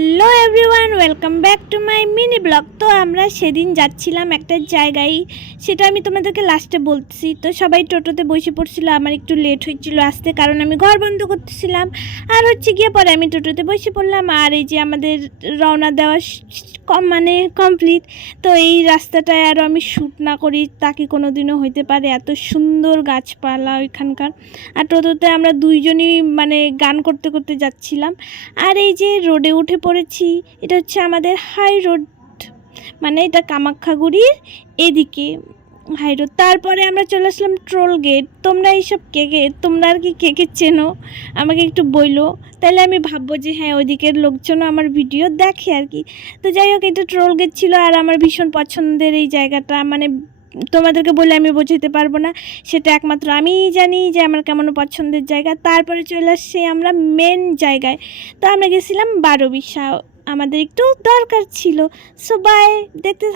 Hello everyone, welcome back to my mini blog. তো আমরা সেদিন যাচ্ছিলাম একটা জায়গায়, সেটা আমি তোমাদেরকে লাস্টে বলছি। তো সবাই টোটোতে বসে পড়ছিল, আমার একটু লেট হয়েছিল আসতে, কারণ আমি ঘর বন্ধ করতেছিলাম। আর হচ্ছে গিয়ে পরে আমি টোটোতে বসে পড়লাম। আর এই যে আমাদের রওনা দেওয়া কমপ্লিট। তো এই রাস্তাটায় আরও আমি শ্যুট না করি তা কি কোনো দিনও হইতে পারে, এত সুন্দর গাছপালা ওইখানকার। আর টোটোতে আমরা দুইজনই গান করতে করতে যাচ্ছিলাম। আর এই যে রোডে উঠে পড়েছি, এটা হচ্ছে আমাদের হাই রোড, এটা কামাখ্যাগুড়ির এদিকে হাই রোড। তারপরে আমরা চলে আসলাম টোল গেট। তোমরা এইসব তোমরা আর কি কে চেনো আমাকে একটু বইলো, তাহলে আমি ভাববো যে হ্যাঁ ওইদিকের লোকজনও আমার ভিডিও দেখে আর কি। তো যাই হোক, এটা টোল গেট ছিল। আর আমার ভীষণ পছন্দের এই জায়গাটা, তোমাদেরকে বলে আমি বোঝাতে পারবো না, সেটা একমাত্র আমিই জানি যে আমার কেমন পছন্দের জায়গা। তারপরে চলে আসছি আমরা মেন জায়গায়। তো আমরা গেছিলাম 12 বিশা, আমাদের একটু দরকার ছিল। সো বাই, দেখতে